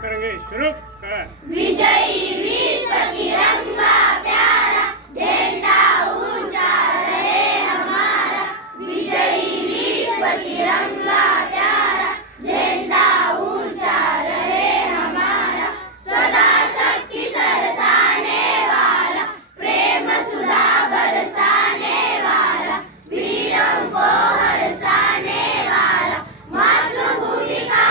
करेंगे शुरू कर। विजयी विश्व तिरंगा प्यारा, झंडा ऊंचा रहे हमारा। विजयी विश्व तिरंगा प्यारा, झंडा ऊंचा रहे हमारा। सदा शक्ति सरसाने वाला, प्रेम सुधा बरसाने वाला, वीरों को हर्षाने वाला, मातृभूमि का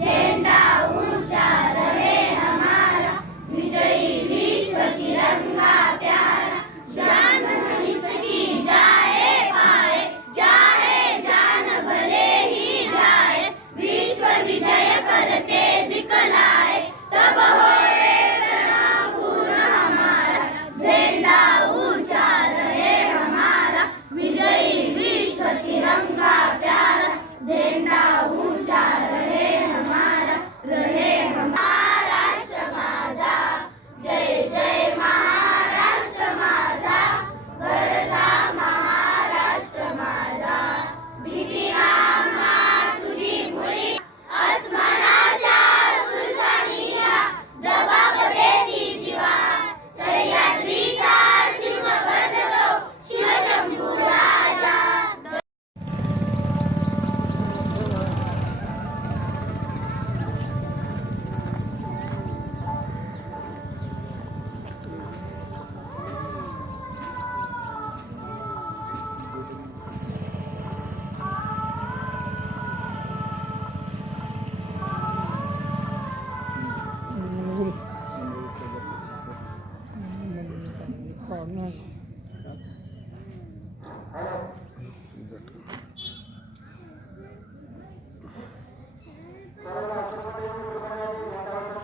झंडा ऊंचा रहे हमारा। विजयी विश्व तिरंगा प्यारा, शान इसकी जाए पाए, चाहे जान भले ही जाए। विश्व विजय करके दिखलाए, तब होए प्रणाम पूर्ण हमारा। झंडा ऊंचा रहे हमारा, विजयी विश्व तिरंगा प्यारा, झंडा ऊंचा रहे हमारा, रहे महाराष्ट्र माझा। जय जय महाराष्ट्र माझा, गरजा महाराष्ट्र माझा। भीती आम्हा तुझी मुळी, अस्मानाच्या सुलतानीला जबाब देती जीवा। सह्याद्रीचा सिंह गर्जतो, शिवशंभू राजा। Corner.